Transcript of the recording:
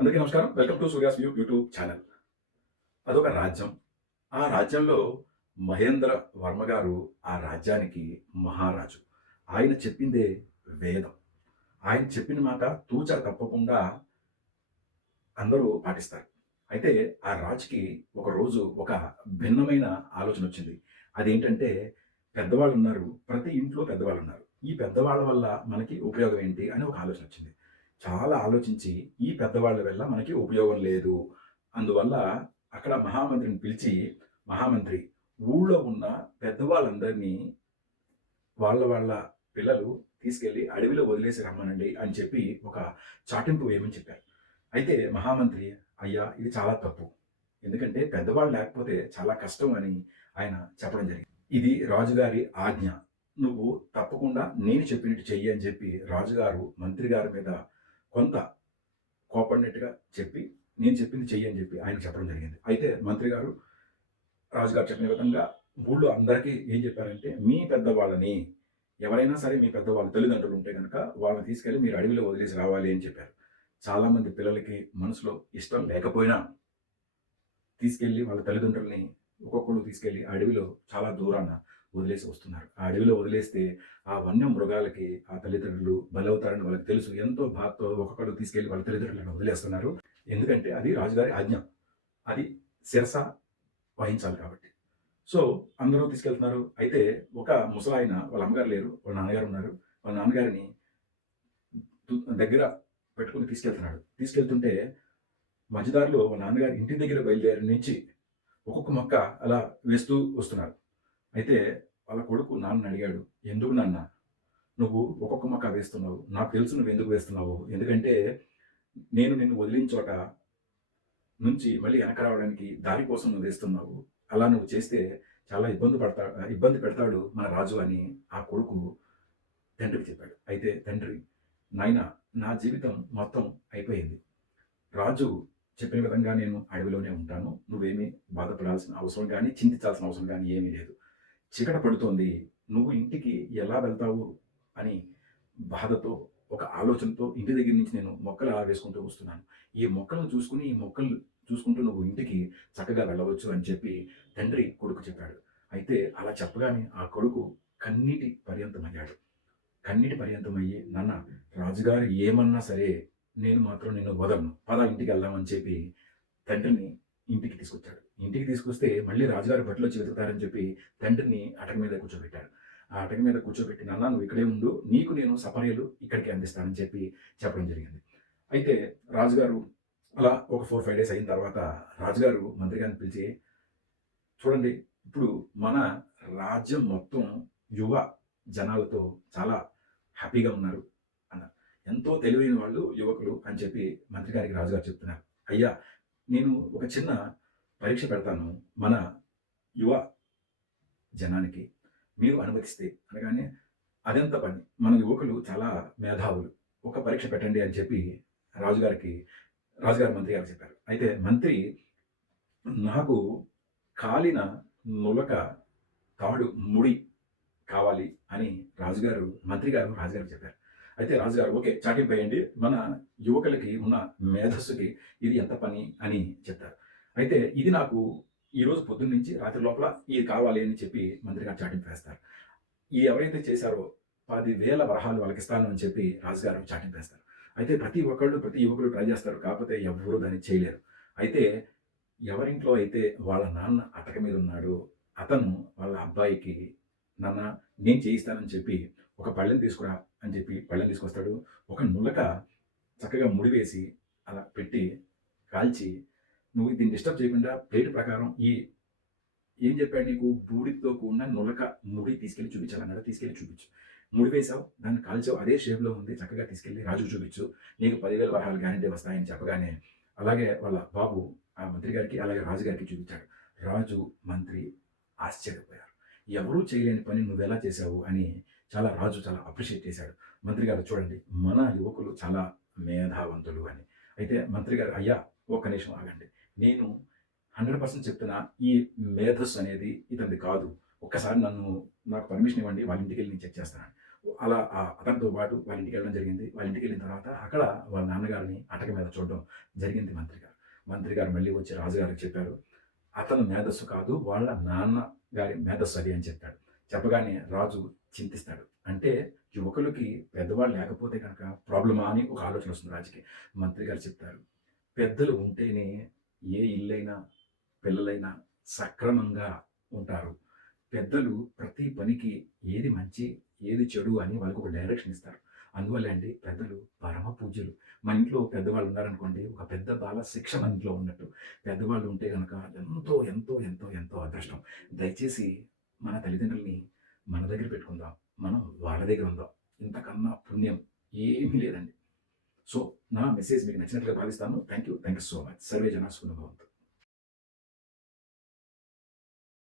అందరికీ నమస్కారం. Welcome to Surya's view YouTube channel అదొక రాజ్యం. ఆ రాజ్యంలో మహేంద్ర వర్మ గారు ఆ రాజ్యానికి మహారాజు. ఆయన చెప్పిందే వేదం. ఆయన చెప్పిన మాట తూచ తప్పకుండా అందరూ పాటిస్తారు. అయితే ఆ రాజుకి ఒక రోజు ఒక భిన్నమైన ఆలోచన వచ్చింది. అదేంటంటే పెద్దవాళ్ళు ఉన్నారు ప్రతి ఇంట్లో పెద్దవాళ్ళు ఉన్నారు ఈ పెద్దవాళ్ళ వల్ల మనకి ఉపయోగం ఏంటి అని ఒక ఆలోచన వచ్చింది. చాలా ఆలోచించి ఈ పెద్దవాళ్ళ వల్ల మనకి ఉపయోగం లేదు. అందువల్ల అక్కడ మహామంత్రిని పిలిచి మహామంత్రి ఊళ్ళో ఉన్న పెద్దవాళ్ళందరినీ వాళ్ళ వాళ్ళ పిల్లలు తీసుకెళ్ళి అడవిలో వదిలేసి రమ్మనండి అని చెప్పి ఒక చాటింపు వేయమని చెప్పారు. అయితే మహామంత్రి అయ్యా ఇది చాలా తప్పు. ఎందుకంటే పెద్దవాళ్ళు లేకపోతే చాలా కష్టం అని ఆయన చెప్పడం జరిగింది. ఇది రాజుగారి ఆజ్ఞ. నువ్వు తప్పకుండా నేను చెప్పినట్టు చెయ్యి అని చెప్పి రాజుగారు మంత్రి గారి మీద కొంత కోపడినట్టుగా చెప్పి నేను చెప్పింది చెయ్యి అని చెప్పి ఆయన చెప్పడం జరిగింది. అయితే మంత్రి గారు రాజుగారు చెప్పిన విధంగా ఊళ్ళో అందరికీ ఏం చెప్పారంటే మీ పెద్దవాళ్ళని ఎవరైనా సరే మీ పెద్దవాళ్ళ తల్లిదండ్రులు ఉంటే కనుక వాళ్ళని తీసుకెళ్ళి మీరు అడవిలో వదిలేసి రావాలి అని చెప్పారు. చాలామంది పిల్లలకి మనసులో ఇష్టం లేకపోయినా తీసుకెళ్ళి వాళ్ళ తల్లిదండ్రుల్ని ఒక్కొక్కరు తీసుకెళ్ళి అడవిలో చాలా దూరాన వదిలేసి వస్తున్నారు. ఆ అడవిలో వదిలేస్తే ఆ వన్య మృగాలకి ఆ తల్లిదండ్రులు బలవుతారని వాళ్ళకి తెలుసు. ఎంతో బాధతో ఒక్కొక్కరు తీసుకెళ్ళి వాళ్ళ తల్లిదండ్రులను వదిలేస్తున్నారు. ఎందుకంటే అది రాజుగారి ఆజ్ఞ. అది శిరస వహించాలి కాబట్టి. సో అందరూ తీసుకెళ్తున్నారు. అయితే ఒక ముసలాయన వాళ్ళ అమ్మగారు లేరు. వాళ్ళ నాన్నగారు ఉన్నారు. వాళ్ళ నాన్నగారిని దగ్గర పెట్టుకుని తీసుకెళ్తున్నాడు. తీసుకెళ్తుంటే మధ్యదారిలో వాళ్ళ నాన్నగారు ఇంటి దగ్గర బయలుదేరి నుంచి ఒక్కొక్క మొక్క అలా వేస్తూ వస్తున్నారు. అయితే వాళ్ళ కొడుకు నాన్న అడిగాడు ఎందుకు నాన్న? నువ్వు ఒక్కొక్క మొక్క వేస్తున్నావు. నాకు తెలుసు నువ్వు ఎందుకు వేస్తున్నావు? ఎందుకంటే నేను నిన్ను వదిలిన చోట నుంచి మళ్ళీ వెనక రావడానికి దారి కోసం నువ్వు వేస్తున్నావు. అలా నువ్వు చేస్తే చాలా ఇబ్బంది పడతా ఇబ్బంది పెడతాడు మన రాజు అని ఆ కొడుకు తండ్రికి చెప్పాడు. అయితే తండ్రి నాయన నా జీవితం మొత్తం అయిపోయింది. రాజు చెప్పిన విధంగా నేను అడవిలోనే ఉంటాను. నువ్వేమీ బాధపడాల్సిన అవసరం కానీ చింతించాల్సిన అవసరం కానీ ఏమీ లేదు. చీకట పడుతోంది. నువ్వు ఇంటికి ఎలా వెళ్తావు? అని బాధతో ఒక ఆలోచనతో ఇంటి దగ్గర నుంచి నేను మొక్కలు ఆవేసుకుంటూ వస్తున్నాను. ఈ మొక్కలను చూసుకుని ఈ మొక్కలు చూసుకుంటూ నువ్వు ఇంటికి చక్కగా వెళ్ళవచ్చు అని చెప్పి తండ్రి కొడుకు చెప్పాడు. అయితే అలా చెప్పగానే ఆ కొడుకు కన్నీటి పర్యంతమయ్యాడు. కన్నీటి పర్యంతమయ్యి నాన్న రాజుగారు ఏమన్నా సరే నేను మాత్రం నిన్ను వదలను. పద ఇంటికి వెళ్దామని చెప్పి తండ్రిని ఇంటికి తీసుకొచ్చాడు. ఇంటికి తీసుకొస్తే మళ్ళీ రాజుగారి బట్టలు వచ్చి వెతుకుతారని చెప్పి తండ్రిని అటక మీద కూర్చోబెట్టాడు. ఆ అటక మీద కూర్చోబెట్టి నాన్న నువ్వు ఇక్కడే ఉండు నీకు నేను సపర్యలు ఇక్కడికి అందిస్తానని చెప్పి చెప్పడం జరిగింది. అయితే రాజుగారు అలా ఒక ఫోర్ ఫైవ్ డేస్ అయిన తర్వాత రాజుగారు మంత్రి గారిని పిలిచి చూడండి ఇప్పుడు మన రాజ్యం మొత్తం యువ జనాలతో చాలా హ్యాపీగా ఉన్నారు అన్నారు. ఎంతో తెలివైన వాళ్ళు యువకులు అని చెప్పి మంత్రి గారికి రాజుగారు చెప్తున్నారు. అయ్యా నేను ఒక చిన్న పరీక్ష పెడతాను మన యువ జనానికి. మీరు అనుమతిస్తే అనగానే అదెంత పని. మన యువకులు చాలా మేధావులు. ఒక పరీక్ష పెట్టండి అని చెప్పి రాజుగారికి రాజుగారు మంత్రి గారు చెప్పారు. అయితే మంత్రి నాకు కాలిన నులక తాడు ముడి కావాలి అని రాజుగారు మంత్రి గారు రాజుగారు చెప్పారు. అయితే రాజుగారు ఓకే చాటింపు వేయండి మన యువకులకి ఉన్న మేధస్సుకి ఇది ఎంత పని అని చెప్తారు అయితే ఇది నాకు ఈ రోజు పొద్దున్న నుంచి రాత్రి లోపల ఇది కావాలి అని చెప్పి మంత్రి గారు చాటింపు వేస్తారు ఈ ఎవరైతే చేశారో పది వేల వరహాలు వాళ్ళకి ఇస్తాను అని చెప్పి రాజుగారు చాటింపు వేస్తారు అయితే ప్రతి ఒక్కళ్ళు ప్రతి యువకులు ట్రై చేస్తారు. కాకపోతే ఎవరు దాన్ని చేయలేరు. అయితే ఎవరింట్లో అయితే వాళ్ళ నాన్న అటక మీద ఉన్నాడో అతను వాళ్ళ అబ్బాయికి నాన్న నేను చేయిస్తానని చెప్పి ఒక పళ్ళెం తీసుకురా అని చెప్పి పళ్ళెం తీసుకొస్తాడు. ఒక నులక చక్కగా ముడివేసి అలా పెట్టి కాల్చి నువ్వు దీన్ని డిస్టర్బ్ చేయకుండా ప్లేట్ ప్రకారం ఈ ఏం చెప్పాడు నీకు? బూడితో కూడిన నులక ముడి తీసుకెళ్ళి చూపించాలన్నాడు తీసుకెళ్ళి చూపించు. ముడి వేసావు దాన్ని కాల్చావు అదే షేప్లో ఉంది. చక్కగా తీసుకెళ్ళి రాజుకు చూపించు. నీకు పదివేల వరహాలు గ్యారంటీ వస్తాయని చెప్పగానే అలాగే వాళ్ళ బాబు ఆ మంత్రి గారికి అలాగే రాజుగారికి చూపించాడు. రాజు మంత్రి ఆశ్చర్యపోయారు. ఎవరూ చేయలేని పని నువ్వు ఎలా చేశావు? అని చాలా రాజు చాలా అప్రిషియేట్ చేశాడు. మంత్రి గారు చూడండి మన యువకులు చాలా మేధావంతులు అని. అయితే మంత్రి గారు అయ్యా ఒక్క నిమిషం ఆగండి. నేను హండ్రెడ్ పర్సెంట్ చెప్తున్నా ఈ మేధస్సు అనేది ఇతనిది కాదు. ఒక్కసారి నన్ను నాకు పర్మిషన్ ఇవ్వండి వాళ్ళ ఇంటికి వెళ్ళి నేను చెక్ చేస్తాను అలా ఆ అతనితో పాటు వాళ్ళ ఇంటికి వెళ్ళడం జరిగింది. వాళ్ళ ఇంటికి వెళ్ళిన తర్వాత అక్కడ వాళ్ళ నాన్నగారిని అటక మీద చూడడం జరిగింది మంత్రి గారు. మంత్రి గారు మళ్ళీ వచ్చి రాజుగారికి చెప్పారు అతను మేధస్సు కాదు వాళ్ళ నాన్న గారి మేధస్సు అది అని చెప్పాడు. చెప్పగానే రాజు చింతిస్తాడు. అంటే యువకులకి పెద్దవాళ్ళు లేకపోతే కనుక ప్రాబ్లమా అని ఒక ఆలోచన వస్తుంది రాజుకి. మంత్రి గారు చెప్తారు. పెద్దలు ఉంటేనే ఏ ఇల్లైనా పిల్లలైనా సక్రమంగా ఉంటారు. పెద్దలు ప్రతి పనికి ఏది మంచి ఏది చెడు అని వాళ్ళకి ఒక డైరెక్షన్ ఇస్తారు. అందువల్ల అండి పెద్దలు పరమ పూజలు మన ఇంట్లో పెద్దవాళ్ళు ఉన్నారనుకోండి ఒక పెద్ద బాల శిక్ష మన ఇంట్లో ఉన్నట్టు. పెద్దవాళ్ళు ఉంటే కనుక ఎంతో ఎంతో ఎంతో ఎంతో అదృష్టం. దయచేసి మన తల్లిదండ్రుల్ని మన దగ్గర పెట్టుకుందాం మనం వాళ్ళ దగ్గర ఉందాం. ఇంతకన్నా పుణ్యం ఏమీ లేదండి. సో నా మెసేజ్ మీకు నచ్చినట్లుగా భావిస్తాను. Thank you thank you so much survey జనా సుఖభవంతు